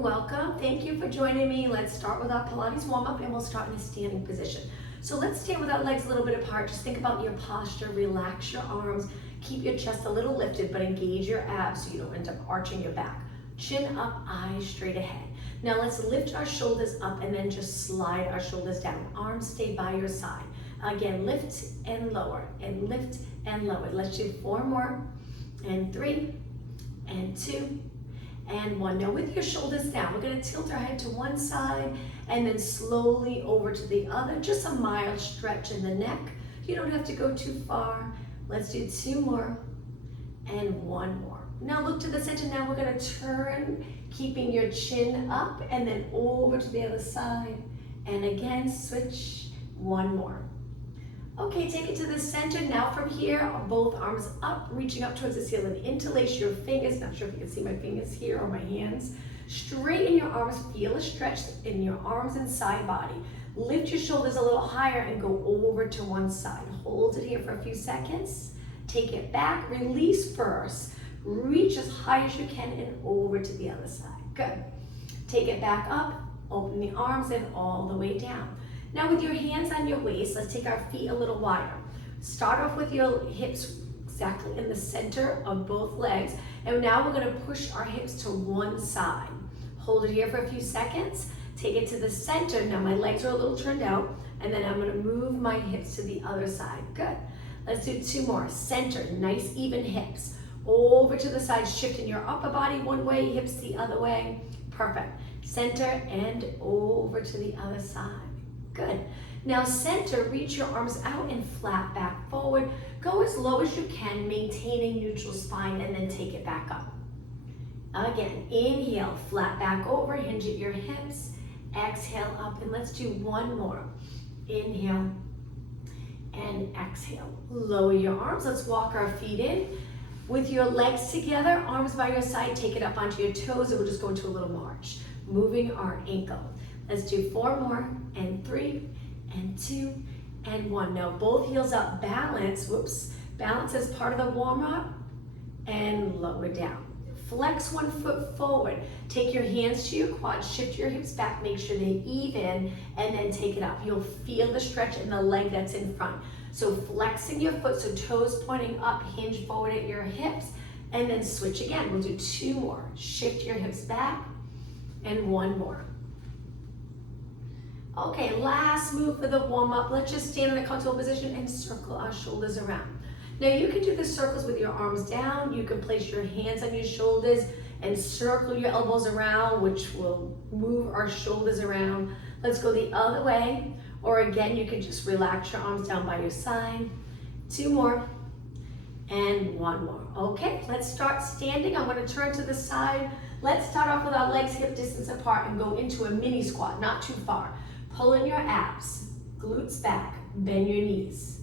welcome. Thank you for joining me. Let's start with our Pilates warm-up and we'll start in a standing position. So let's stand with our legs a little bit apart. Just think about your posture, relax your arms, keep your chest a little lifted, but engage your abs so you don't end up arching your back. Chin up, eyes straight ahead. Now let's lift our shoulders up and then just slide our shoulders down. Arms stay by your side. Again, lift and lower, and lift and lower. Let's do 4 more, and 3, and 2, and 1. Now with your shoulders down, we're gonna tilt our head to one side and then slowly over to the other. Just a mild stretch in the neck. You don't have to go too far. Let's do 2 more and 1 more. Now look to the center. Now we're gonna turn, keeping your chin up and then over to the other side. And again, switch, 1 more. Okay, take it to the center. Now from here, both arms up, reaching up towards the ceiling. Interlace your fingers. Not sure if you can see my fingers here or my hands. Straighten your arms. Feel a stretch in your arms and side body. Lift your shoulders a little higher and go over to one side. Hold it here for a few seconds. Take it back. Release first. Reach as high as you can and over to the other side. Good. Take it back up. Open the arms and all the way down. Now with your hands on your waist, let's take our feet a little wider. Start off with your hips exactly in the center of both legs. And now we're gonna push our hips to one side. Hold it here for a few seconds. Take it to the center. Now my legs are a little turned out. And then I'm gonna move my hips to the other side. Good. Let's do 2 more. Center, nice even hips. Over to the side, shifting your upper body one way, hips the other way. Perfect. Center and over to the other side. Good. Now center, reach your arms out and flat back forward. Go as low as you can, maintaining neutral spine, and then take it back up. Again, inhale, flat back over, hinge at your hips. Exhale up, and let's do 1 more. Inhale and exhale. Lower your arms. Let's walk our feet in. With your legs together, arms by your side, take it up onto your toes, and we'll just go into a little march. Moving our ankle. Let's do 4 more, and 3, and 2, and 1. Now both heels up, balance, balance as part of the warm-up, and lower down. Flex one foot forward. Take your hands to your quads, shift your hips back, make sure they're even, and then take it up. You'll feel the stretch in the leg that's in front. So flexing your foot, so toes pointing up, hinge forward at your hips, and then switch again. We'll do 2 more. Shift your hips back, and 1 more. Okay, last move for the warm-up. Let's just stand in a comfortable position and circle our shoulders around. Now you can do the circles with your arms down. You can place your hands on your shoulders and circle your elbows around, which will move our shoulders around. Let's go the other way. Or again, you can just relax your arms down by your side. 2 more and 1 more. Okay, let's start standing. I'm gonna turn to the side. Let's start off with our legs hip distance apart and go into a mini squat, not too far. Pull in your abs, glutes back, bend your knees.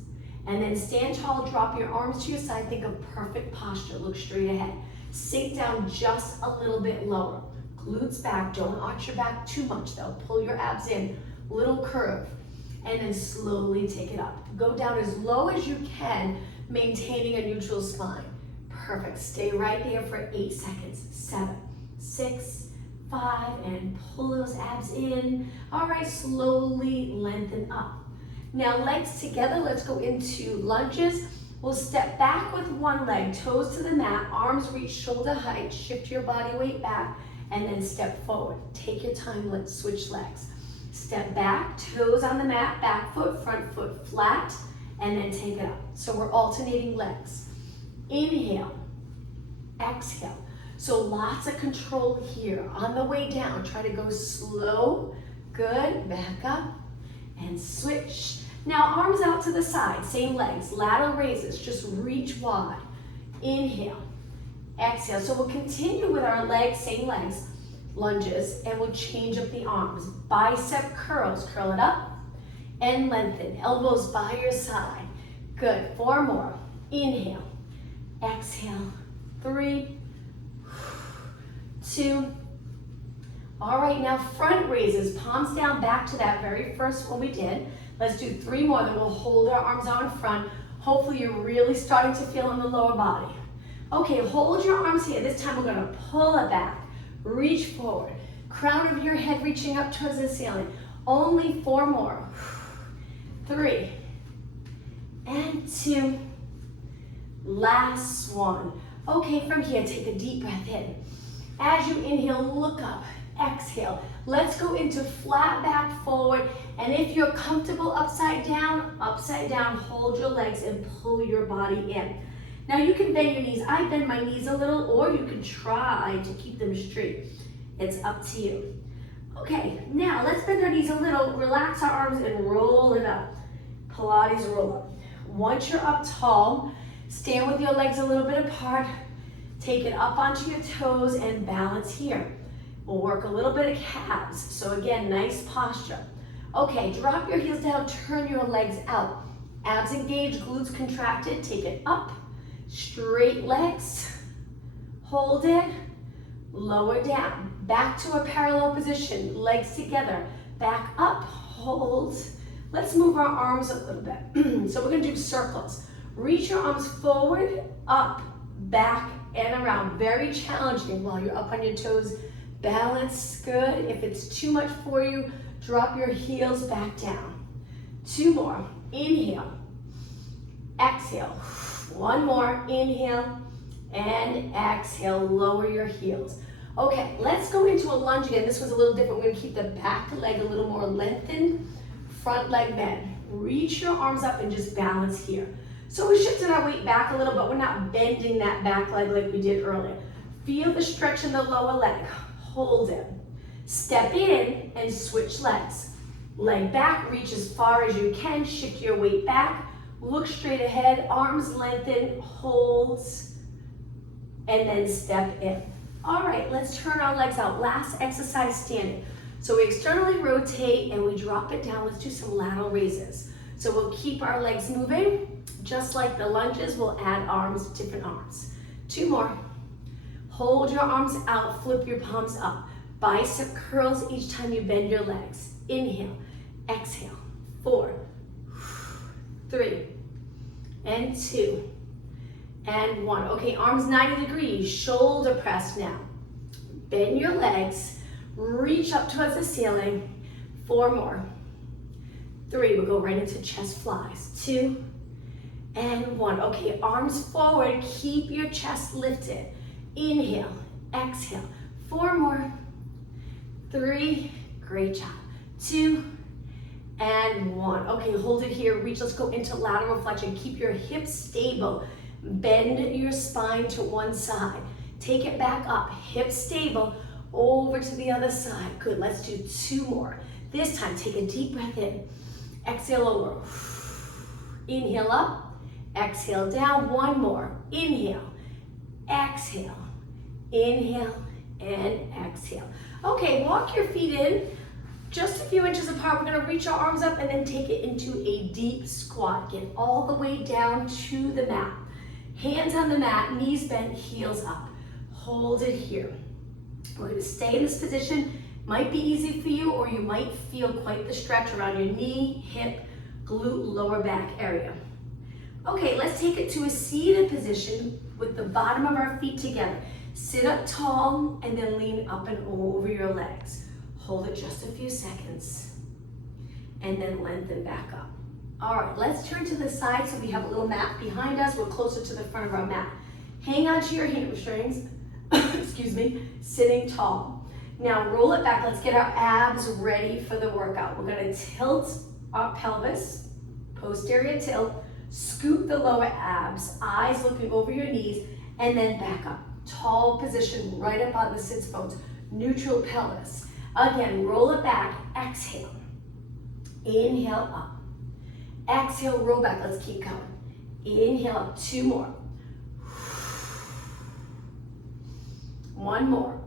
And then stand tall, drop your arms to your side, think of perfect posture, look straight ahead. Sink down just a little bit lower. Glutes back, don't arch your back too much though. Pull your abs in, little curve. And then slowly take it up. Go down as low as you can, maintaining a neutral spine. Perfect, stay right there for 8 seconds. 7, 6, 5, and pull those abs in. All right, slowly lengthen up. Now legs together, let's go into lunges. We'll step back with one leg, toes to the mat, arms reach shoulder height, shift your body weight back, and then step forward. Take your time, let's switch legs. Step back, toes on the mat, back foot, front foot flat, and then take it up. So we're alternating legs. Inhale, exhale. So lots of control here. On the way down, try to go slow. Good, back up and switch. Now arms out to the side, same legs, lateral raises, just reach wide. Inhale, exhale. So we'll continue with our legs, same legs, lunges, and we'll change up the arms. Bicep curls, curl it up and lengthen. Elbows by your side. Good, 4 more. Inhale, exhale, 3, 2. All right, now front raises, palms down, back to that very first one we did. Let's do 3 more, then we'll hold our arms out in front. Hopefully you're really starting to feel in the lower body. Okay, hold your arms here. This time we're gonna pull it back, reach forward, Crown of your head reaching up towards the ceiling. Only 4 more. 3 and 2. Last one. Okay, from here, take a deep breath in. As you inhale, look up. Exhale. Let's go into flat back forward. And if you're comfortable upside down, hold your legs and pull your body in. Now you can bend your knees. I bend my knees a little, or you can try to keep them straight. It's up to you. Okay, now let's bend our knees a little, relax our arms and roll it up. Pilates roll up. Once you're up tall, stand with your legs a little bit apart. Take it up onto your toes and balance here. We'll work a little bit of calves. So again, nice posture. Okay, drop your heels down, turn your legs out. Abs engaged, glutes contracted, take it up. Straight legs, hold it, lower down. Back to a parallel position, legs together. Back up, hold. Let's move our arms a little bit. So we're gonna do circles. Reach your arms forward, up, back, and around. Very challenging while you're up on your toes. Balance, good. If it's too much for you, drop your heels back down. 2 more. Inhale, exhale. 1 more. Inhale and exhale. Lower your heels. Okay, let's go into a lunge again. This was a little different. We're gonna keep the back leg a little more lengthened. Front leg bend. Reach your arms up and just balance here. So we're shifting our weight back a little, but we're not bending that back leg like we did earlier. Feel the stretch in the lower leg. Hold it. Step in and switch legs. Leg back, reach as far as you can. Shift your weight back. Look straight ahead. Arms lengthen. Holds. And then step in. All right, let's turn our legs out. Last exercise standing. So we externally rotate and we drop it down. Let's do some lateral raises. So we'll keep our legs moving. Just like the lunges, we'll add arms, different arms. 2 more. Hold your arms out, flip your palms up. Bicep curls each time you bend your legs. Inhale, exhale. 4, 3, and 2, and 1. Okay, arms 90 degrees, shoulder press now. Bend your legs, reach up towards the ceiling. 4 more. 3, we'll go right into chest flies. 2, and 1. Okay, arms forward, keep your chest lifted. Inhale, exhale. 4 more. 3, great job. 2, and 1. Okay, hold it here, reach, let's go into lateral flexion. Keep your hips stable. Bend your spine to one side. Take it back up, hips stable, over to the other side. Good, let's do 2 more. This time, take a deep breath in. Exhale over. Inhale up, exhale down. 1 more. Inhale, exhale. Inhale and exhale. Okay, walk your feet in just a few inches apart. We're gonna reach our arms up and then take it into a deep squat. Get all the way down to the mat. Hands on the mat, knees bent, heels up. Hold it here. We're gonna stay in this position. Might be easy for you, or you might feel quite the stretch around your knee, hip, glute, lower back area. Okay, let's take it to a seated position with the bottom of our feet together. Sit up tall and then lean up and over your legs. Hold it just a few seconds and then lengthen back up. All right, let's turn to the side so we have a little mat behind us. We're closer to the front of our mat. Hang on to your hamstrings, excuse me, sitting tall. Now roll it back. Let's get our abs ready for the workout. We're gonna tilt our pelvis, posterior tilt, scoop the lower abs, eyes looking over your knees, and then back up. Tall position right up on the sits bones, neutral pelvis. Again, roll it back, exhale. Inhale up. Exhale, roll back, let's keep going. Inhale up, 2 more. 1 more.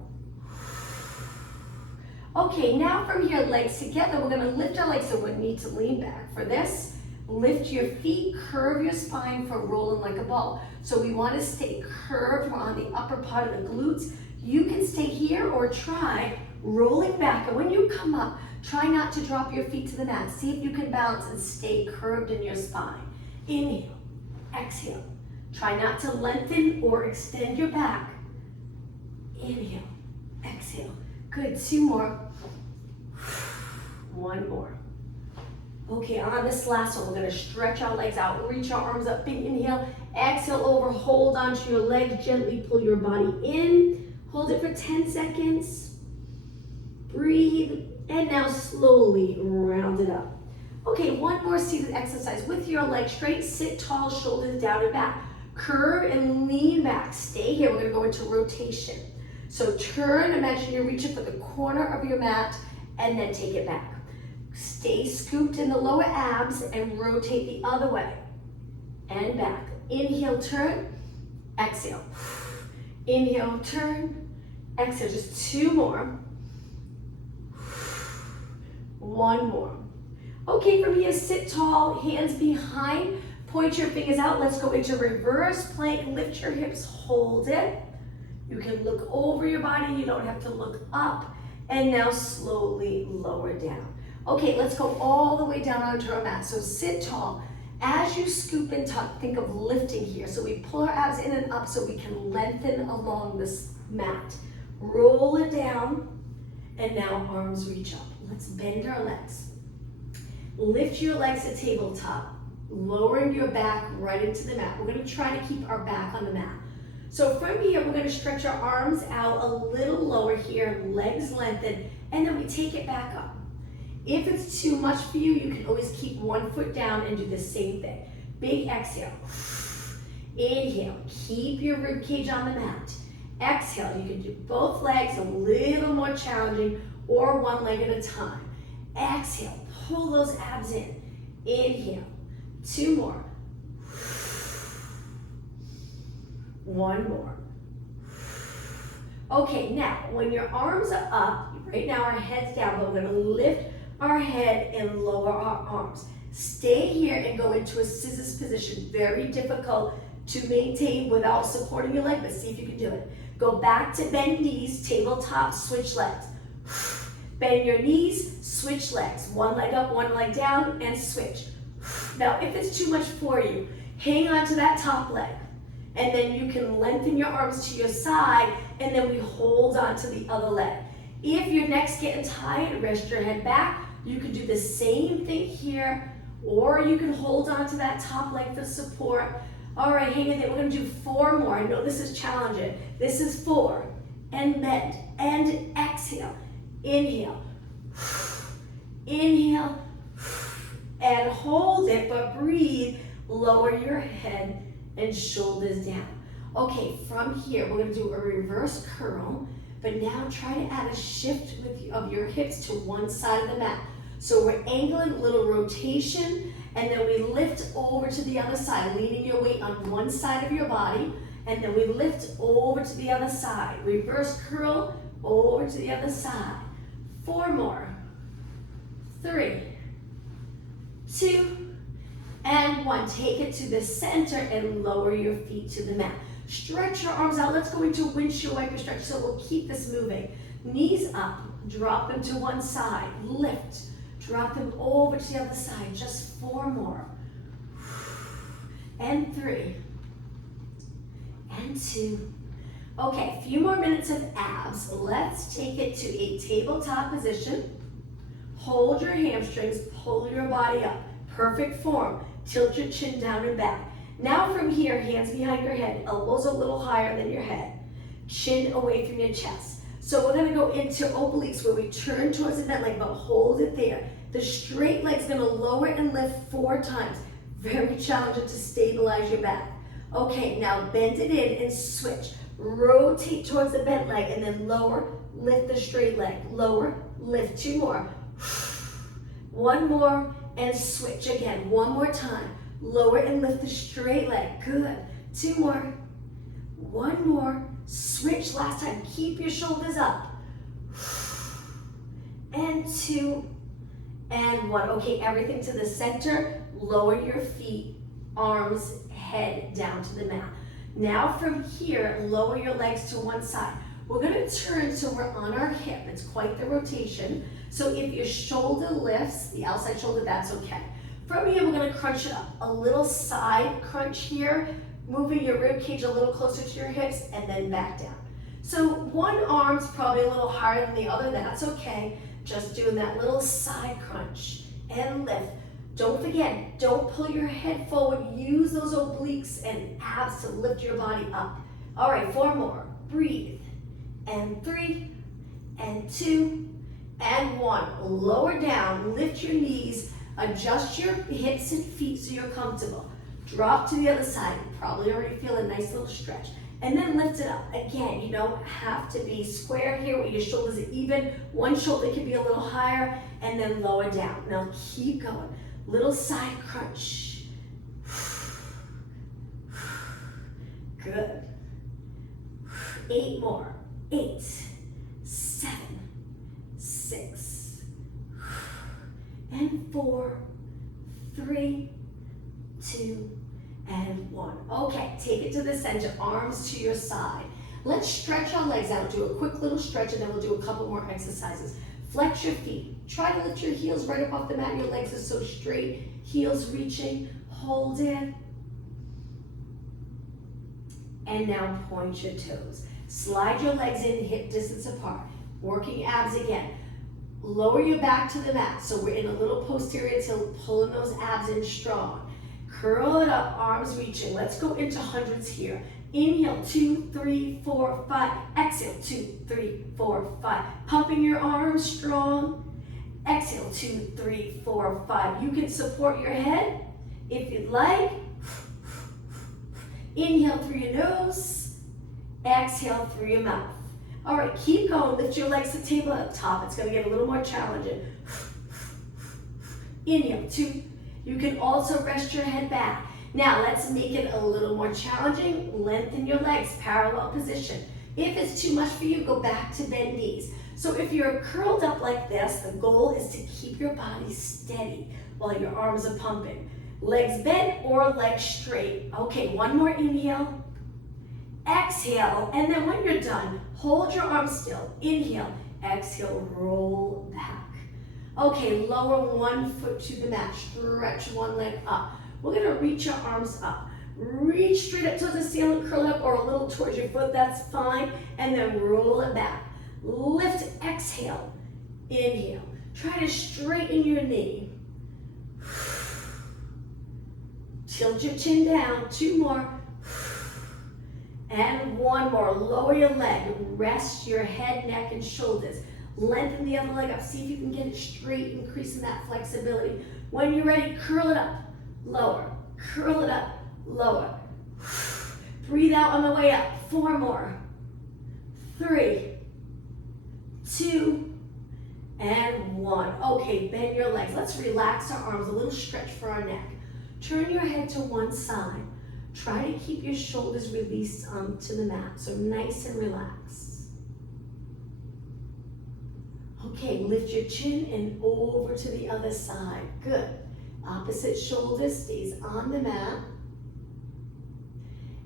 Okay, now from here, legs together, we're gonna lift our legs so we need to lean back. For this, lift your feet, curve your spine for rolling like a ball. So we wanna stay curved. We're on the upper part of the glutes. You can stay here or try rolling back. And when you come up, try not to drop your feet to the mat. See if you can balance and stay curved in your spine. Inhale, exhale. Try not to lengthen or extend your back. Inhale, exhale. Good, 2 more. 1 more. Okay, on this last one, we're gonna stretch our legs out, reach our arms up, big inhale, exhale over, hold onto your legs, gently pull your body in, hold it for 10 seconds, breathe, and now slowly round it up. Okay, one more seated exercise. With your legs straight, sit tall, shoulders down and back. Curve and lean back, stay here, we're gonna go into rotation. So turn, imagine you're reaching for the corner of your mat, and then take it back. Stay scooped in the lower abs and rotate the other way. And back. Inhale, turn, exhale. Inhale, turn, exhale. Just 2 more. 1 more. Okay, from here, sit tall, hands behind, point your fingers out. Let's go into reverse plank, lift your hips, hold it. You can look over your body, you don't have to look up. And now slowly lower down. Okay, let's go all the way down onto our mat. So sit tall. As you scoop and tuck, think of lifting here. So we pull our abs in and up so we can lengthen along this mat. Roll it down, and now arms reach up. Let's bend our legs. Lift your legs to tabletop, lowering your back right into the mat. We're gonna try to keep our back on the mat. So from here, we're gonna stretch our arms out a little lower here, legs lengthened, and then we take it back up. If it's too much for you, you can always keep 1 foot down and do the same thing. Big exhale. Inhale, keep your rib cage on the mat. Exhale, you can do both legs, a little more challenging, or 1 leg at a time. Exhale, pull those abs in. Inhale, 2 more. 1 more. Okay, now when your arms are up, right now our head's down, but we're gonna lift our head and lower our arms. Stay here and go into a scissors position. Very difficult to maintain without supporting your leg, but see if you can do it. Go back to bend knees, tabletop, switch legs. Bend your knees, switch legs. 1 leg up, 1 leg down, and switch. Now, if it's too much for you, hang on to that top leg. And then you can lengthen your arms to your side, and then we hold on to the other leg. If your neck's getting tired, rest your head back. You can do the same thing here, or you can hold on to that top leg for support. All right, hang in there. We're gonna do 4 more. I know this is challenging. This is 4, and bend, and exhale. Inhale, inhale, and hold it, but breathe. Lower your head and shoulders down. Okay, from here, we're gonna do a reverse curl, but now try to add a shift of your hips to one side of the mat. So we're angling, a little rotation, and then we lift over to the other side, leaning your weight on one side of your body, and then we lift over to the other side. Reverse curl, over to the other side. 4 more. 3, 2, and 1. Take it to the center and lower your feet to the mat. Stretch your arms out. Let's go into windshield wiper stretch, so we'll keep this moving. Knees up, drop them to one side, lift, drop them over to the other side. Just 4 more. And 3, and 2. Okay, a few more minutes of abs. Let's take it to a tabletop position. Hold your hamstrings, pull your body up. Perfect form. Tilt your chin down and back. Now from here, hands behind your head, elbows a little higher than your head, chin away from your chest. So we're gonna go into obliques where we turn towards the bent leg, but hold it there. The straight leg's gonna lower and lift 4 times. Very challenging to stabilize your back. Okay, now bend it in and switch. Rotate towards the bent leg and then lower, lift the straight leg. Lower, lift, 2 more. 1 more and switch again. 1 more time. Lower and lift the straight leg. Good. 2 more. 1 more. Switch last time. Keep your shoulders up. And 2 and 1. Okay, everything to the center. Lower your feet, arms, head down to the mat. Now from here, lower your legs to one side. We're gonna turn so we're on our hip. It's quite the rotation. So if your shoulder lifts, the outside shoulder, that's okay. From here, we're gonna crunch it up. A little side crunch here, moving your rib cage a little closer to your hips, and then back down. So one arm's probably a little higher than the other, that's okay. Just doing that little side crunch and lift. Don't forget, don't pull your head forward. Use those obliques and abs to lift your body up. All right, 4 more. Breathe. And 3, and 2, and 1. Lower down, lift your knees, adjust your hips and feet so you're comfortable. Drop to the other side. You probably already feel a nice little stretch. And then lift it up. Again, you don't have to be square here where your shoulders are even. One shoulder can be a little higher and then lower down. Now keep going. Little side crunch. Good. 8 more. 8, 7, 6, and 4, 3, 2, and 1. Okay, take it to the center, arms to your side. Let's stretch our legs out. Do a quick little stretch and then we'll do a couple more exercises. Flex your feet. Try to lift your heels right up off the mat. Your legs are so straight. Heels reaching. Hold it. And now point your toes. Slide your legs in hip distance apart. Working abs again. Lower your back to the mat. So we're in a little posterior tilt, pulling those abs in strong. Curl it up, arms reaching. Let's go into hundreds here. Inhale, 2, 3, 4, 5. Exhale, 2, 3, 4, 5. Pumping your arms strong. Exhale, 2, 3, 4, 5. You can support your head if you'd like. Inhale through your nose. Exhale through your mouth. All right, keep going. Lift your legs to table up top. It's going to get a little more challenging. Inhale, 2. You can also rest your head back. Now, let's make it a little more challenging. Lengthen your legs, parallel position. If it's too much for you, go back to bend knees. So if you're curled up like this, the goal is to keep your body steady while your arms are pumping. Legs bent or legs straight. Okay, one more inhale. Exhale, and then when you're done, hold your arms still. Inhale, exhale, roll back. Okay, lower one foot to the mat. Stretch one leg up. We're gonna reach your arms up. Reach straight up towards the ceiling, curl up, or a little towards your foot, that's fine. And then roll it back. Lift, exhale, inhale. Try to straighten your knee. Tilt your chin down, 2 more. And 1 more, lower your leg, rest your head, neck, and shoulders. Lengthen the other leg up, see if you can get it straight, increasing that flexibility. When you're ready, curl it up, lower, curl it up, lower. Breathe out on the way up, 4 more, 3, 2, and 1. Okay, bend your legs. Let's relax our arms, a little stretch for our neck. Turn your head to one side. Try to keep your shoulders released to the mat, so nice and relaxed. Okay, lift your chin and over to the other side. Good. Opposite shoulder stays on the mat.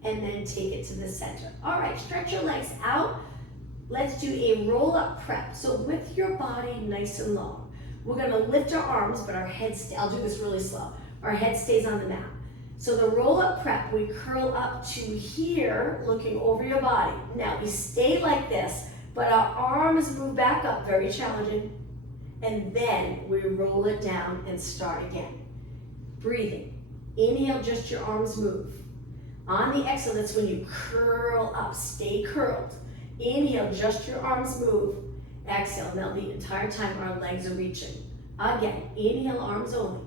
And then take it to the center. All right, stretch your legs out. Let's do a roll-up prep. So with your body nice and long, we're gonna lift our arms, but our head, I'll do this really slow. Our head stays on the mat. So the roll-up prep, we curl up to here, looking over your body. Now we stay like this, but our arms move back up, very challenging. And then we roll it down and start again. Breathing. Inhale, just your arms move. On the exhale, that's when you curl up, stay curled. Inhale, just your arms move. Exhale, now the entire time our legs are reaching. Again, inhale, arms only.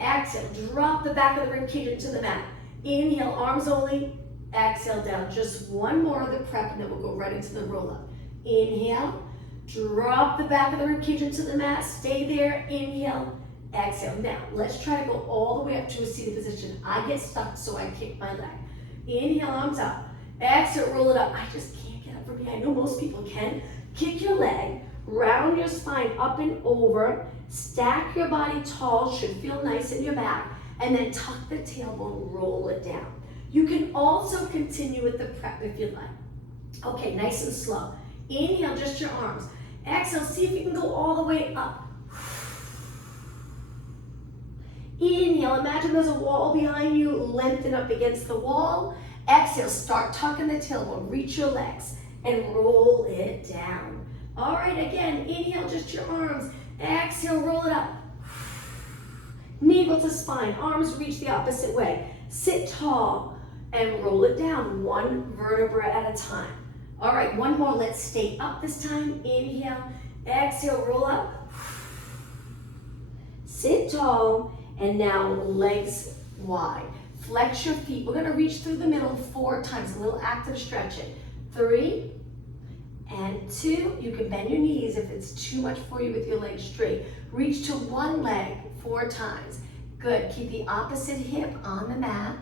Exhale, drop the back of the ribcage into the mat. Inhale, arms only. Exhale, down. Just 1 more of the prep, and then we'll go right into the roll-up. Inhale, drop the back of the ribcage into the mat. Stay there. Inhale, exhale. Now, let's try to go all the way up to a seated position. I get stuck, so I kick my leg. Inhale, arms up. Exhale, roll it up. I just can't get up from here. I know most people can. Kick your leg, round your spine up and over. Stack your body tall, should feel nice in your back, and then tuck the tailbone, roll it down. You can also continue with the prep if you'd like. Okay, nice and slow. Inhale, just your arms. Exhale, see if you can go all the way up. Inhale, imagine there's a wall behind you, lengthen up against the wall. Exhale, start tucking the tailbone, reach your legs. and roll it down. All right, again, inhale, just your arms. Exhale, roll it up. Navel to spine, arms reach the opposite way. Sit tall and roll it down, one vertebra at a time. All right, one more, let's stay up this time. Inhale, exhale, roll up. Sit tall, and now legs wide. Flex your feet. We're gonna reach through the middle 4 times, a little active stretching. 3 and 2. You can bend your knees if it's too much for you with your legs straight. Reach to one leg 4 times. Good, keep the opposite hip on the mat.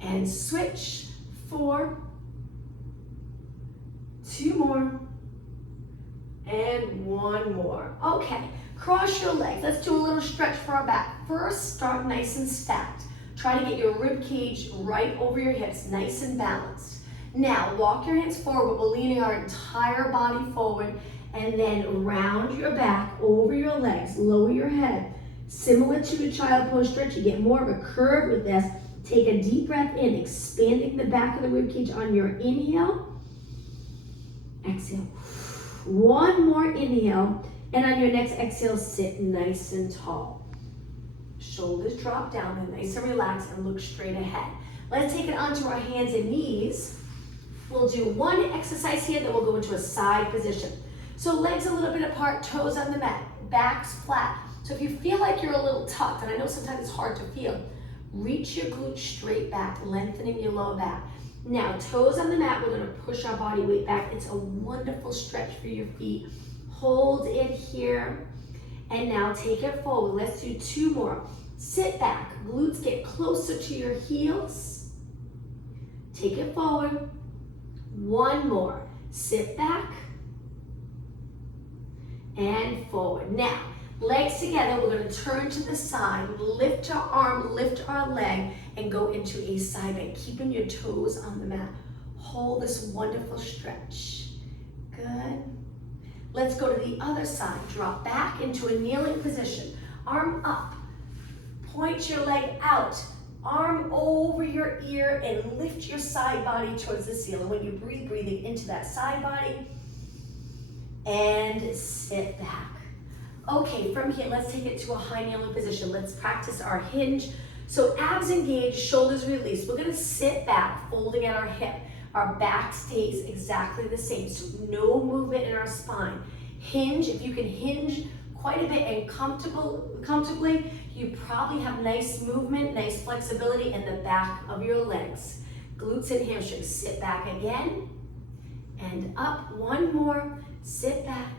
And switch, 4, 2 more, and 1 more. Okay, cross your legs. Let's do a little stretch for our back. First, start nice and stacked. Try to get your rib cage right over your hips, nice and balanced. Now, walk your hands forward. We're leaning our entire body forward, and then round your back over your legs, lower your head. Similar to the child pose stretch, you get more of a curve with this. Take a deep breath in, expanding the back of the rib cage on your inhale. Exhale. One more inhale, and on your next exhale, sit nice and tall. Shoulders drop down and nice and relaxed, and look straight ahead. Let's take it onto our hands and knees. We'll do one exercise here, then we'll go into a side position. So legs a little bit apart, toes on the mat, back's flat. So if you feel like you're a little tucked, and I know sometimes it's hard to feel, reach your glutes straight back, lengthening your lower back. Now, toes on the mat, we're gonna push our body weight back. It's a wonderful stretch for your feet. Hold it here, and now take it forward. Let's do 2 more. Sit back, glutes get closer to your heels. Take it forward. 1 more. Sit back, and forward. Now, legs together, we're gonna turn to the side, lift our arm, lift our leg, and go into a side bend, keeping your toes on the mat. Hold this wonderful stretch. Good. Let's go to the other side. Drop back into a kneeling position. Arm up. Point your leg out. Arm over your ear and lift your side body towards the ceiling. When you breathe, breathing into that side body. And sit back. Okay, from here, let's take it to a high kneeling position. Let's practice our hinge. So abs engaged, shoulders released. We're gonna sit back, folding at our hip. Our back stays exactly the same, so no movement in our spine. Hinge, if you can hinge quite a bit and comfortably, you probably have nice movement, nice flexibility in the back of your legs. Glutes and hamstrings, sit back again, and up. 1 more, sit back,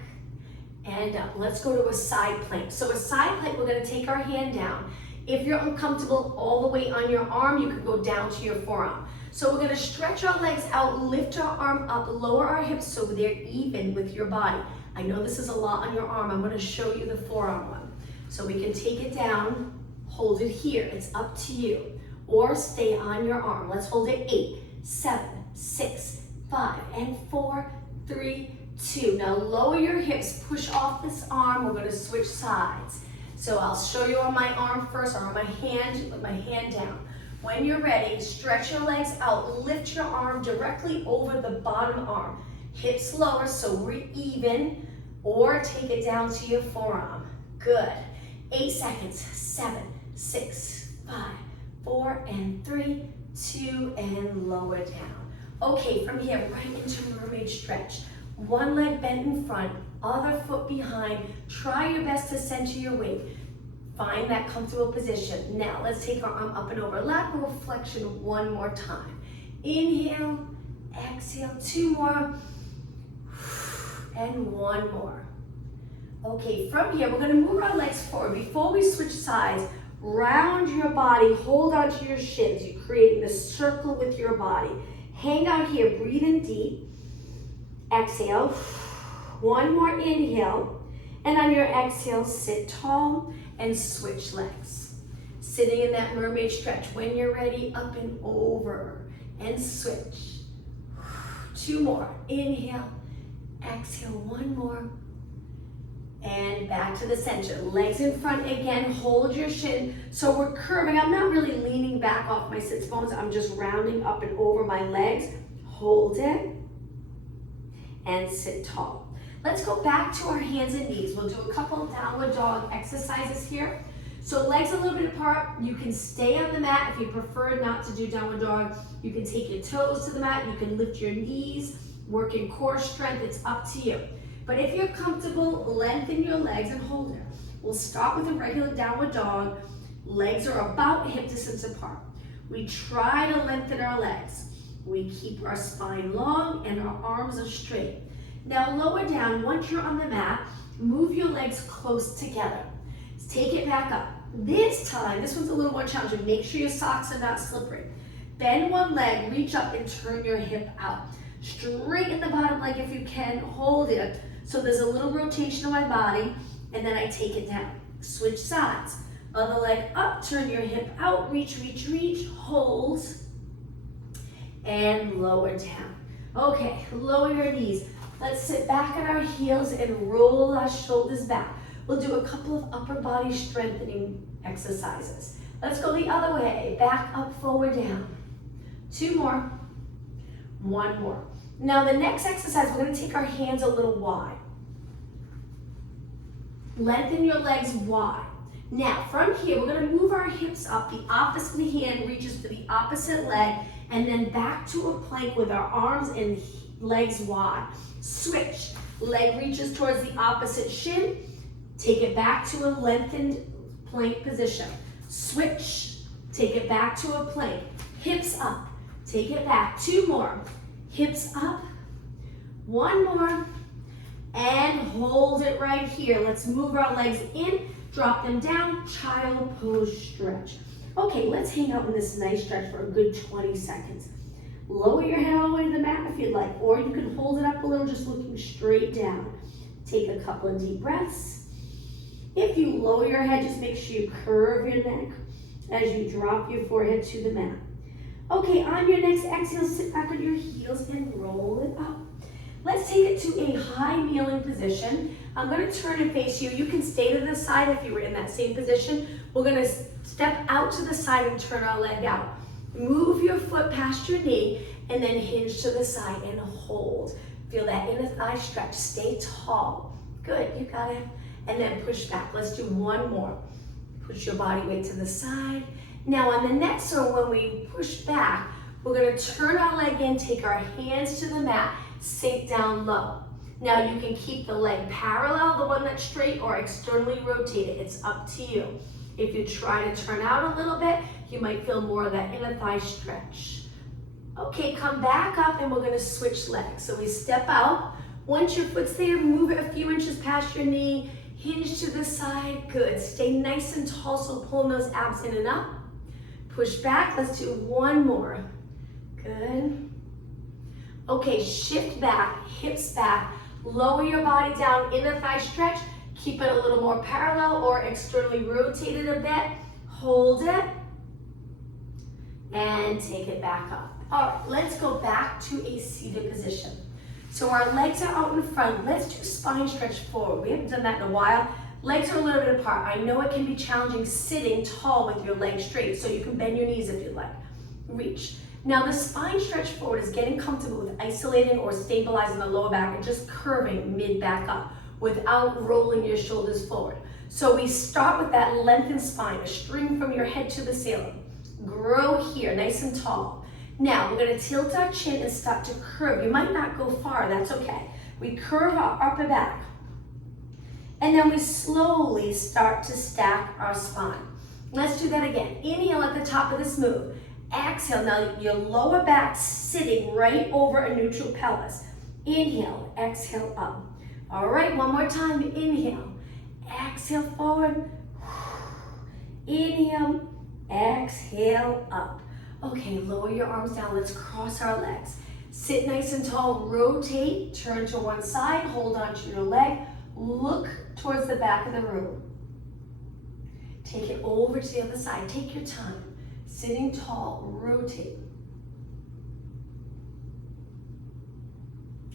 and up. Let's go to a side plank. So a side plank, we're gonna take our hand down. If you're uncomfortable, all the way on your arm, you can go down to your forearm. So we're gonna stretch our legs out, lift our arm up, lower our hips so they're even with your body. I know this is a lot on your arm. I'm gonna show you the forearm one. So we can take it down, hold it here. It's up to you. Or stay on your arm. Let's hold it 8, 7, 6, 5, and 4, 3, 2. Now lower your hips, push off this arm. We're gonna switch sides. So I'll show you on my arm first, or on my hand, put my hand down. When you're ready, stretch your legs out, lift your arm directly over the bottom arm. Hips lower so we're even, or take it down to your forearm. Good. 8 seconds, 7, 6, 5, 4, and 3, 2, and lower down. Okay, from here, right into mermaid stretch. One leg bent in front, other foot behind. Try your best to center your weight. Find that comfortable position. Now, let's take our arm up and over. Lateral flexion 1 more time. Inhale, exhale, 2 more, and 1 more. Okay, from here, we're gonna move our legs forward. Before we switch sides, round your body, hold onto your shins. You're creating this circle with your body. Hang out here, breathe in deep. Exhale, 1 more inhale, and on your exhale, sit tall and switch legs. Sitting in that mermaid stretch. When you're ready, up and over, and switch. 2 more, inhale, exhale, 1 more, and back to the center. Legs in front again, hold your shin. So we're curving. I'm not really leaning back off my sits bones. I'm just rounding up and over my legs. hold it, and sit tall. Let's go back to our hands and knees. We'll do a couple downward dog exercises here. So legs a little bit apart. You can stay on the mat if you prefer not to do downward dog. You can take your toes to the mat. You can lift your knees, work in core strength. It's up to you. But if you're comfortable, lengthen your legs and hold it. We'll start with a regular downward dog. Legs are about hip distance apart. We try to lengthen our legs. We keep our spine long and our arms are straight. Now lower down. Once you're on the mat, move your legs close together. Take it back up. This time, this one's a little more challenging. Make sure your socks are not slippery. Bend one leg, reach up and turn your hip out. Straighten the bottom leg if you can, hold it. So there's a little rotation of my body, and then I take it down. Switch sides. Other leg up, turn your hip out, reach, reach, reach, hold, and lower down. Okay, lower your knees. Let's sit back on our heels and roll our shoulders back. We'll do a couple of upper body strengthening exercises. Let's go the other way. Back, up, forward, down. 2 more. 1 more. Now the next exercise, we're going to take our hands a little wide. Lengthen your legs wide. Now from here, we're going to move our hips up. The opposite hand reaches to the opposite leg, and then back to a plank with our arms and legs wide. Switch. Leg reaches towards the opposite shin. Take it back to a lengthened plank position. Switch. Take it back to a plank. Hips up. Take it back. 2 more. Hips up. 1 more. And hold it right here. Let's move our legs in. Drop them down. Child pose stretch. Okay, let's hang out in this nice stretch for a good 20 seconds. Lower your head all the way to the mat if you'd like, or you can hold it up a little just looking straight down. Take a couple of deep breaths. If you lower your head, just make sure you curve your neck as you drop your forehead to the mat. Okay, on your next exhale, sit back on your heels and roll it up. Let's take it to a high kneeling position. I'm going to turn and face you. You can stay to the side if you were in that same position. We're going to step out to the side and turn our leg out. Move your foot past your knee and then hinge to the side and hold. Feel that inner thigh stretch. Stay tall. Good, you got it. And then push back. Let's do 1 more. Push your body weight to the side. Now on the next one, when we push back, we're going to turn our leg in, take our hands to the mat, sink down low. Now you can keep the leg parallel, the one that's straight, or externally rotate it. It's up to you. If you try to turn out a little bit, you might feel more of that inner thigh stretch. Okay, come back up and we're going to switch legs. So we step out. Once your foot's there, move it a few inches past your knee. Hinge to the side. Good. Stay nice and tall, so pulling those abs in and up. Push back. Let's do 1 more. Good. Okay, shift back, hips back. Lower your body down, inner thigh stretch. Keep it a little more parallel or externally rotated a bit. Hold it. And take it back up. All right, let's go back to a seated position. So our legs are out in front. Let's do spine stretch forward. We haven't done that in a while. Legs are a little bit apart. I know it can be challenging sitting tall with your legs straight, so you can bend your knees if you'd like. Reach. Now the spine stretch forward is getting comfortable with isolating or stabilizing the lower back and just curving mid back up without rolling your shoulders forward. So we start with that lengthened spine, a string from your head to the ceiling. Grow here, nice and tall. Now we're going to tilt our chin and start to curve. You might not go far, that's okay. We curve our upper back. And then we slowly start to stack our spine. Let's do that again. Inhale at the top of this move. Exhale, now your lower back sitting right over a neutral pelvis. Inhale, exhale up. All right, one more time. Inhale, exhale forward. Inhale, exhale up. Okay, lower your arms down. Let's cross our legs. Sit nice and tall, rotate, turn to one side, hold on to your leg, look towards the back of the room. Take it over to the other side. Take your time. Sitting tall, rotate.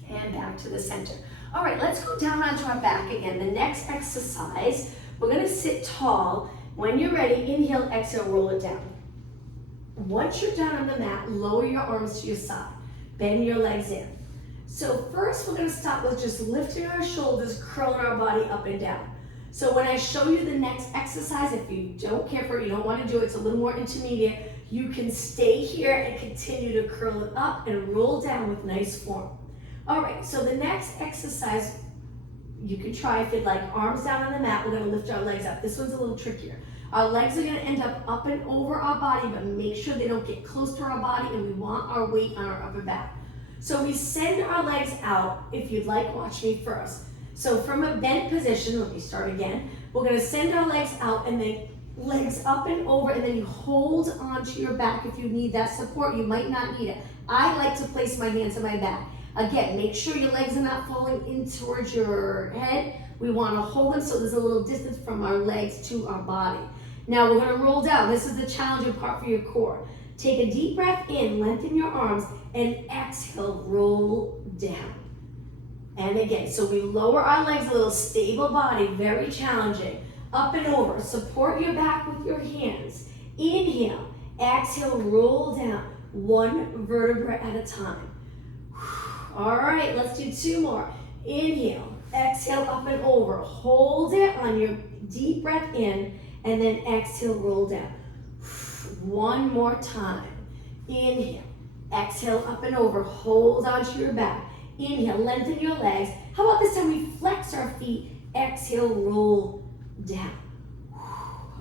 And back to the center. All right, let's go down onto our back again. The next exercise, we're gonna sit tall. When you're ready, inhale, exhale, roll it down. Once you're down on the mat, lower your arms to your side. Bend your legs in. So first we're gonna start with just lifting our shoulders, curling our body up and down. So when I show you the next exercise, if you don't care for it, you don't wanna do it, it's a little more intermediate, you can stay here and continue to curl it up and roll down with nice form. All right, so the next exercise, you can try if you'd like, arms down on the mat, we're gonna lift our legs up. This one's a little trickier. Our legs are gonna end up and over our body, but make sure they don't get close to our body, and we want our weight on our upper back. So we send our legs out. If you'd like, watch me first. So from a bent position, let me start again. We're gonna send our legs out and then legs up and over, and then you hold onto your back if you need that support. You might not need it. I like to place my hands on my back. Again, make sure your legs are not falling in towards your head. We wanna hold them so there's a little distance from our legs to our body. Now we're gonna roll down. This is the challenging part for your core. Take a deep breath in, lengthen your arms, and exhale, roll down. And again, so we lower our legs a little, stable body, very challenging. Up and over, support your back with your hands. Inhale, exhale, roll down, one vertebra at a time. All right, let's do two more. Inhale, exhale, up and over. Hold it on your deep breath in, and then exhale, roll down. One more time. Inhale, exhale, up and over. Hold onto your back. Inhale, lengthen your legs. How about this time we flex our feet? Exhale, roll down.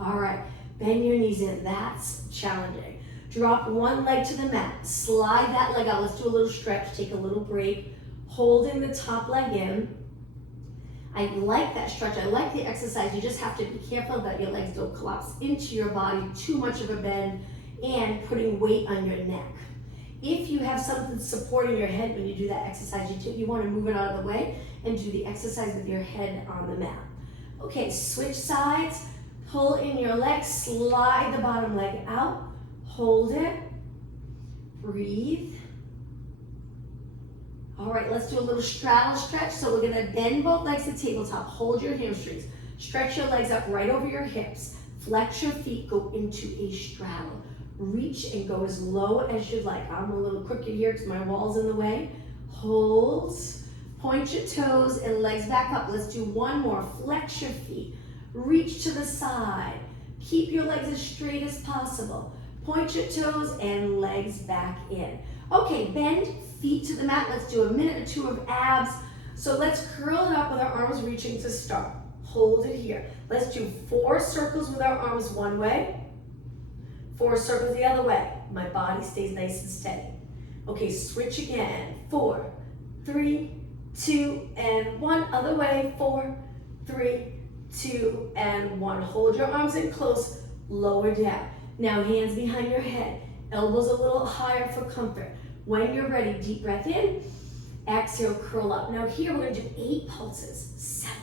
All right, bend your knees in. That's challenging. Drop one leg to the mat. Slide that leg out. Let's do a little stretch. Take a little break. Holding the top leg in. I like that stretch. I like the exercise. You just have to be careful that your legs don't collapse into your body, too much of a bend, and putting weight on your neck. If you have something supporting your head when you do that exercise, you want to move it out of the way and do the exercise with your head on the mat. Okay, switch sides. Pull in your legs. Slide the bottom leg out. Hold it. Breathe. All right, let's do a little straddle stretch. So we're gonna bend both legs to tabletop. Hold your hamstrings. Stretch your legs up right over your hips. Flex your feet, go into a straddle. Reach and go as low as you'd like. I'm a little crooked here because my wall's in the way. Hold. Point your toes and legs back up. Let's do one more. Flex your feet. Reach to the side. Keep your legs as straight as possible. Point your toes and legs back in. Okay, bend feet to the mat. Let's do a minute or two of abs. So let's curl it up with our arms reaching to start. Hold it here. Let's do 4 circles with our arms one way, 4 circles the other way. My body stays nice and steady. Okay, switch again. 4, 3, 2, and 1. Other way. 4, 3, 2, and 1. Hold your arms in close, lower down. Now hands behind your head, elbows a little higher for comfort. When you're ready, deep breath in, exhale, curl up. Now here we're gonna do 8 pulses. 7,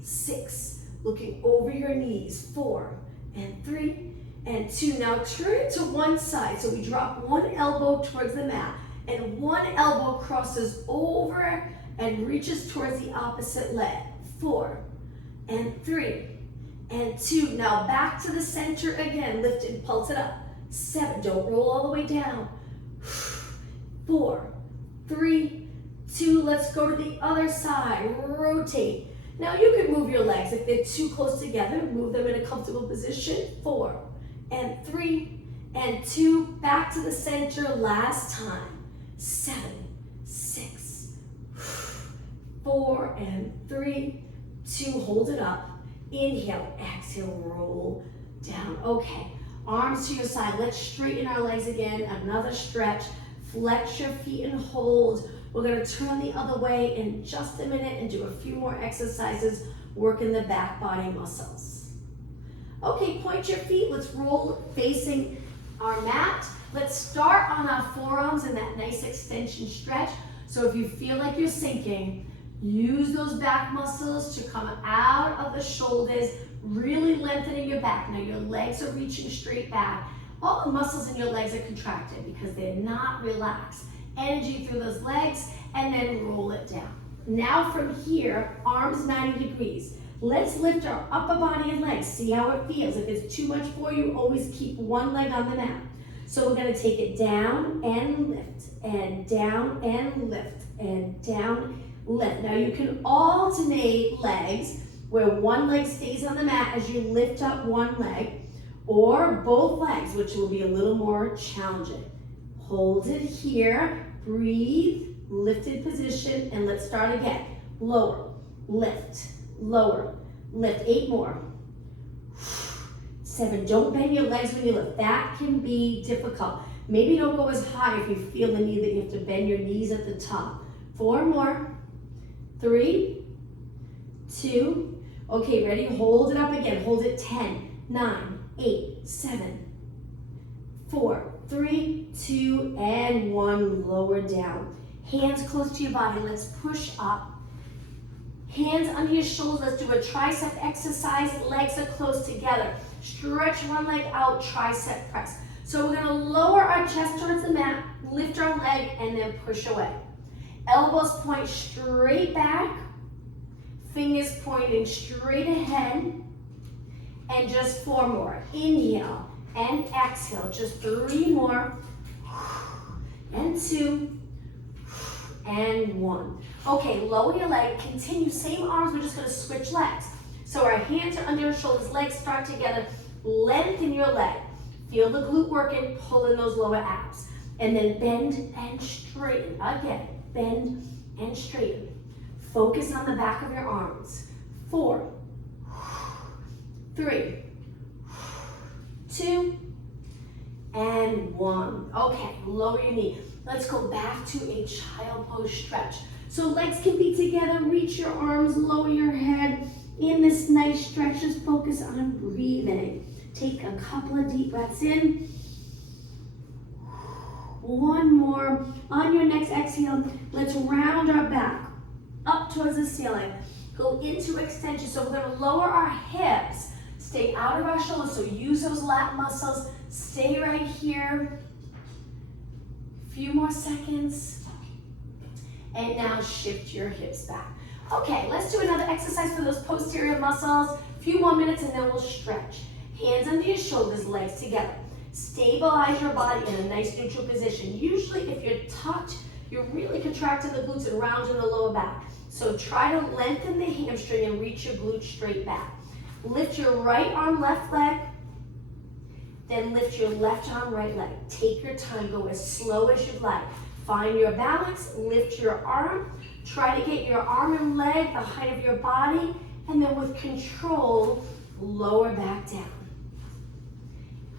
6, looking over your knees. 4, and 3, and 2. Now turn it to one side. So we drop one elbow towards the mat, and one elbow crosses over and reaches towards the opposite leg. 4, and 3, and 2. Now back to the center again. Lift and pulse it up. 7, don't roll all the way down. 4, 3, 2, let's go to the other side. Rotate. Now you can move your legs. If they're too close together, move them in a comfortable position. 4, and 3, and 2. Back to the center last time. 7, 6, 4, and 3, 2. Hold it up. Inhale, exhale, roll down. Okay, arms to your side. Let's straighten our legs again. Another stretch. Flex your feet and hold. We're gonna turn the other way in just a minute and do a few more exercises, working the back body muscles. Okay, point your feet. Let's roll facing our mat. Let's start on our forearms in that nice extension stretch. So if you feel like you're sinking, use those back muscles to come out of the shoulders, really lengthening your back. Now your legs are reaching straight back. All the muscles in your legs are contracted because they're not relaxed. Energy through those legs, and then roll it down. Now from here, arms 90 degrees. Let's lift our upper body and legs. See how it feels. If it's too much for you, always keep one leg on the mat. So we're gonna take it down and lift, and down and lift, and down, lift. Now you can alternate legs where one leg stays on the mat as you lift up one leg, or both legs, which will be a little more challenging. Hold it here, breathe, lifted position, and let's start again. Lower, lift, lower, lift. 8 more. 7, don't bend your legs when you lift. That can be difficult. Maybe don't go as high if you feel the need that you have to bend your knees at the top. 4 more. 3, 2, okay, ready? Hold it up again. Hold it. 10, 9, 8, 7, 4, 3, 2, and 1. Lower down. Hands close to your body. Let's push up. Hands under your shoulders. Let's do a tricep exercise. Legs are close together. Stretch one leg out, tricep press. So we're gonna lower our chest towards the mat, lift our leg, and then push away. Elbows point straight back, fingers pointing straight ahead, and just 4 more. Inhale and exhale, just 3 more, and 2, and 1. Okay, lower your leg, continue, same arms, we're just gonna switch legs. So our hands are under your shoulders, legs start together, lengthen your leg. Feel the glute working, pull in those lower abs. And then bend and straighten. Again, bend and straighten. Focus on the back of your arms. 4, 3, 2, and 1. Okay, lower your knee. Let's go back to a child pose stretch. So legs can be together, reach your arms, lower your head. In this nice stretch, just focus on breathing. Take a couple of deep breaths in. 1 more. On your next exhale, let's round our back up towards the ceiling. Go into extension. So we're gonna lower our hips, stay out of our shoulders. So use those lat muscles. Stay right here. Few more seconds. And now shift your hips back. Okay, let's do another exercise for those posterior muscles. A few more minutes and then we'll stretch. Hands under your shoulders, legs together. Stabilize your body in a nice neutral position. Usually if you're tucked, you're really contracting the glutes and rounding the lower back. So try to lengthen the hamstring and reach your glutes straight back. Lift your right arm, left leg. Then lift your left arm, right leg. Take your time, go as slow as you'd like. Find your balance, lift your arm. Try to get your arm and leg the height of your body, and then with control, lower back down.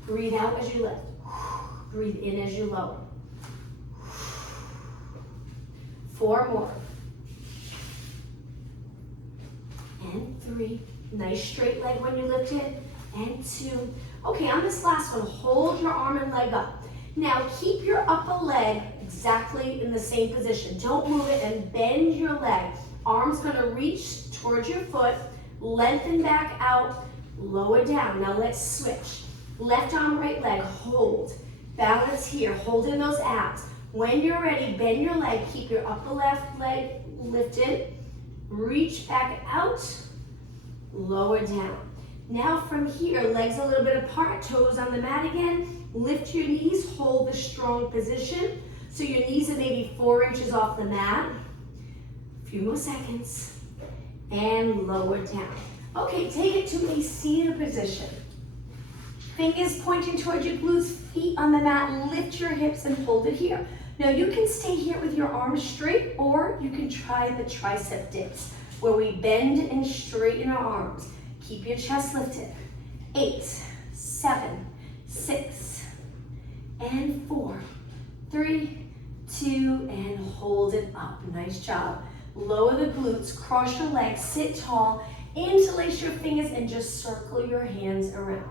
Breathe out as you lift. Breathe in as you lower. 4 more. And 3. Nice straight leg when you lift it. And 2. Okay, on this last one, hold your arm and leg up. Now keep your upper leg exactly in the same position. Don't move it and bend your leg. Arm's gonna reach towards your foot, lengthen back out, lower down. Now let's switch. Left arm, right leg, hold. Balance here, hold in those abs. When you're ready, bend your leg, keep your upper left leg lifted, reach back out, lower down. Now from here, legs a little bit apart, toes on the mat again. Lift your knees, hold the strong position. So your knees are maybe 4 inches off the mat. A few more seconds. And lower down. Okay, take it to a seated position. Fingers pointing towards your glutes, feet on the mat. Lift your hips and hold it here. Now you can stay here with your arms straight, or you can try the tricep dips, where we bend and straighten our arms. Keep your chest lifted. 8, 7, 6, and 4, 3, 2, and hold it up. Nice job. Lower the glutes, cross your legs, sit tall, interlace your fingers, and just circle your hands around.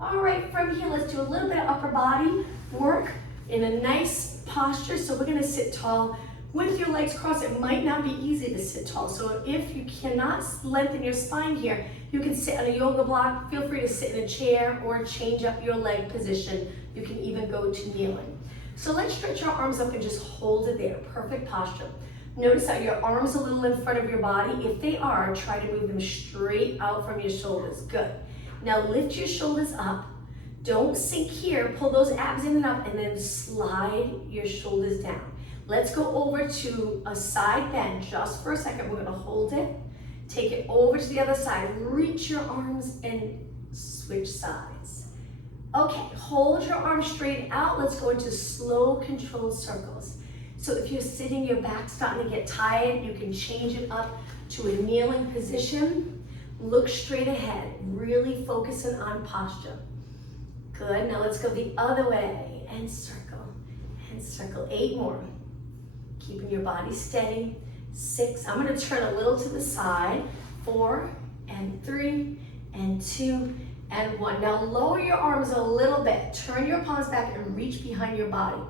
All right, from here, let's do a little bit of upper body work in a nice posture. So we're gonna sit tall with your legs crossed. It might not be easy to sit tall. So if you cannot lengthen your spine here, you can sit on a yoga block. Feel free to sit in a chair or change up your leg position. You can even go to kneeling. So let's stretch our arms up and just hold it there. Perfect posture. Notice how your arms are a little in front of your body. If they are, try to move them straight out from your shoulders. Good. Now lift your shoulders up. Don't sink here, pull those abs in and up, and then slide your shoulders down. Let's go over to a side bend just for a second. We're gonna hold it, take it over to the other side, reach your arms and switch sides. Okay, hold your arms straight out. Let's go into slow controlled circles. So if you're sitting, your back's starting to get tired, you can change it up to a kneeling position. Look straight ahead, really focusing on posture. Good, now let's go the other way and circle, 8 more. Keeping your body steady, 6, I'm gonna turn a little to the side, 4 and 3 and 2 and 1. Now lower your arms a little bit, turn your palms back and reach behind your body.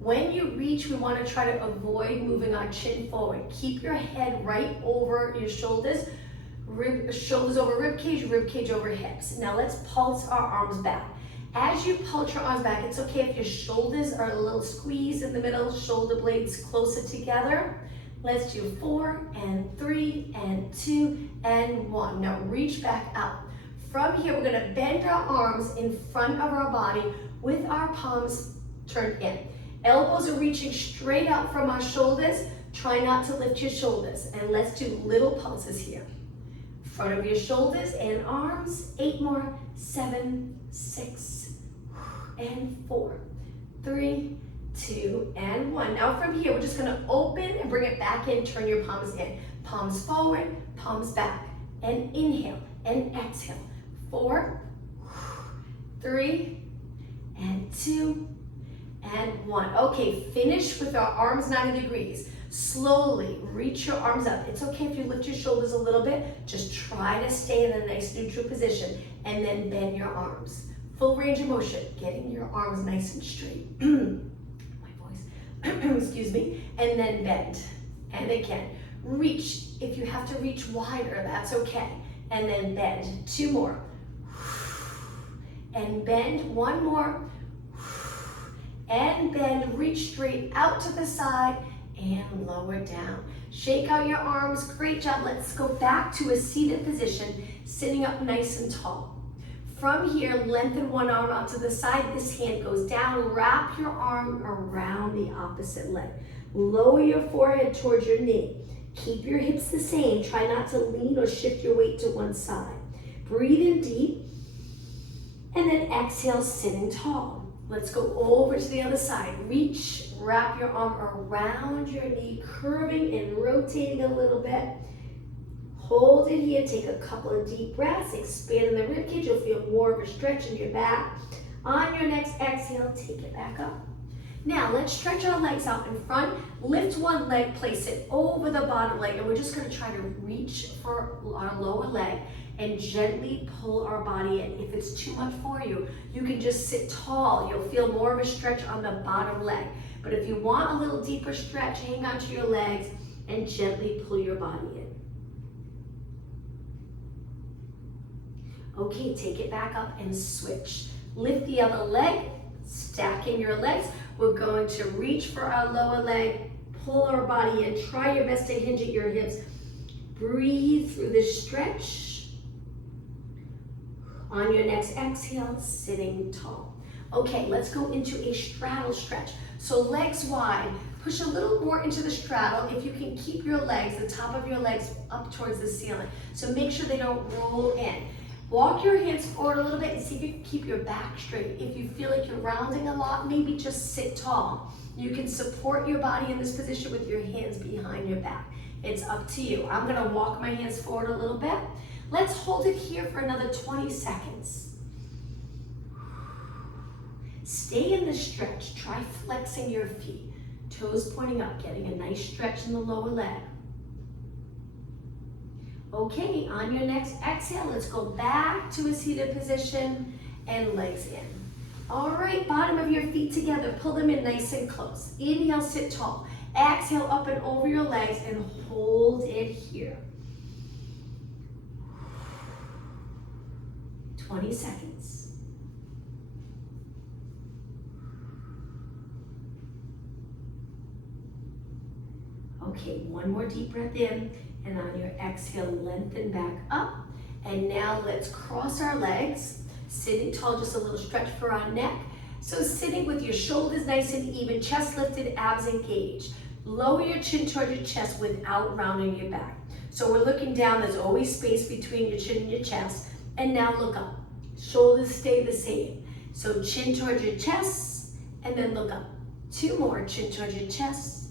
When you reach, we wanna try to avoid moving our chin forward. Keep your head right over your shoulders, shoulders over rib cage over hips. Now let's pulse our arms back. As you pulse your arms back, it's okay if your shoulders are a little squeezed in the middle, shoulder blades closer together. Let's do 4 and 3 and 2 and 1. Now reach back out. From here, we're gonna bend our arms in front of our body with our palms turned in. Elbows are reaching straight out from our shoulders. Try not to lift your shoulders. And let's do little pulses here. Front of your shoulders and arms, 8 more, 7, 6, and 4, 3, 2, and 1. Now from here, we're just gonna open and bring it back in, turn your palms in. Palms forward, palms back, and inhale, and exhale. 4, 3, and 2, and 1. Okay, finish with our arms 90 degrees. Slowly reach your arms up. It's okay if you lift your shoulders a little bit. Just try to stay in a nice neutral position and then bend your arms. Full range of motion, getting your arms nice and straight. My voice, excuse me. And then bend. And again, reach. If you have to reach wider, that's okay. And then bend. 2 more. And bend. 1 more. And bend. Reach straight out to the side and lower down. Shake out your arms. Great job. Let's go back to a seated position, sitting up nice and tall. From here, lengthen one arm out to the side. This hand goes down. Wrap your arm around the opposite leg. Lower your forehead towards your knee. Keep your hips the same. Try not to lean or shift your weight to one side. Breathe in deep. And then exhale, sitting tall. Let's go over to the other side. Reach, wrap your arm around your knee, curving and rotating a little bit. Hold it here, take a couple of deep breaths, expand in the ribcage, you'll feel more of a stretch in your back. On your next exhale, take it back up. Now let's stretch our legs out in front, lift one leg, place it over the bottom leg, and we're just gonna try to reach for our lower leg and gently pull our body in. If it's too much for you, you can just sit tall. You'll feel more of a stretch on the bottom leg. But if you want a little deeper stretch, hang onto your legs and gently pull your body in. Okay, take it back up and switch. Lift the other leg, stacking your legs. We're going to reach for our lower leg, pull our body in. Try your best to hinge at your hips. Breathe through this stretch. On your next exhale, sitting tall. Okay, let's go into a straddle stretch. So legs wide, push a little more into the straddle. If you can keep your legs, the top of your legs up towards the ceiling. So make sure they don't roll in. Walk your hands forward a little bit and see if you can keep your back straight. If you feel like you're rounding a lot, maybe just sit tall. You can support your body in this position with your hands behind your back. It's up to you. I'm gonna walk my hands forward a little bit. Let's hold it here for another 20 seconds. Stay in the stretch. Try flexing your feet. Toes pointing up, getting a nice stretch in the lower leg. Okay, on your next exhale, let's go back to a seated position and legs in. All right, bottom of your feet together. Pull them in nice and close. Inhale, sit tall. Exhale, up and over your legs and hold it here. 20 seconds. Okay, one more deep breath in, and on your exhale, lengthen back up. And now let's cross our legs. Sitting tall, just a little stretch for our neck. So sitting with your shoulders nice and even, chest lifted, abs engaged. Lower your chin toward your chest without rounding your back. So we're looking down, there's always space between your chin and your chest. And now look up. Shoulders stay the same. So chin towards your chest, and then look up. 2 more, chin towards your chest,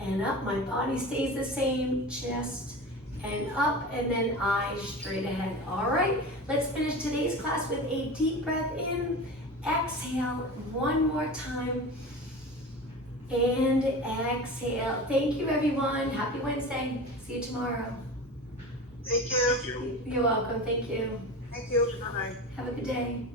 and up. My body stays the same, chest, and up, and then eyes straight ahead. All right, let's finish today's class with a deep breath in. Exhale, 1 more time, and exhale. Thank you, everyone. Happy Wednesday. See you tomorrow. Thank you. You're welcome. Thank you. Thank you. Bye-bye. Have a good day.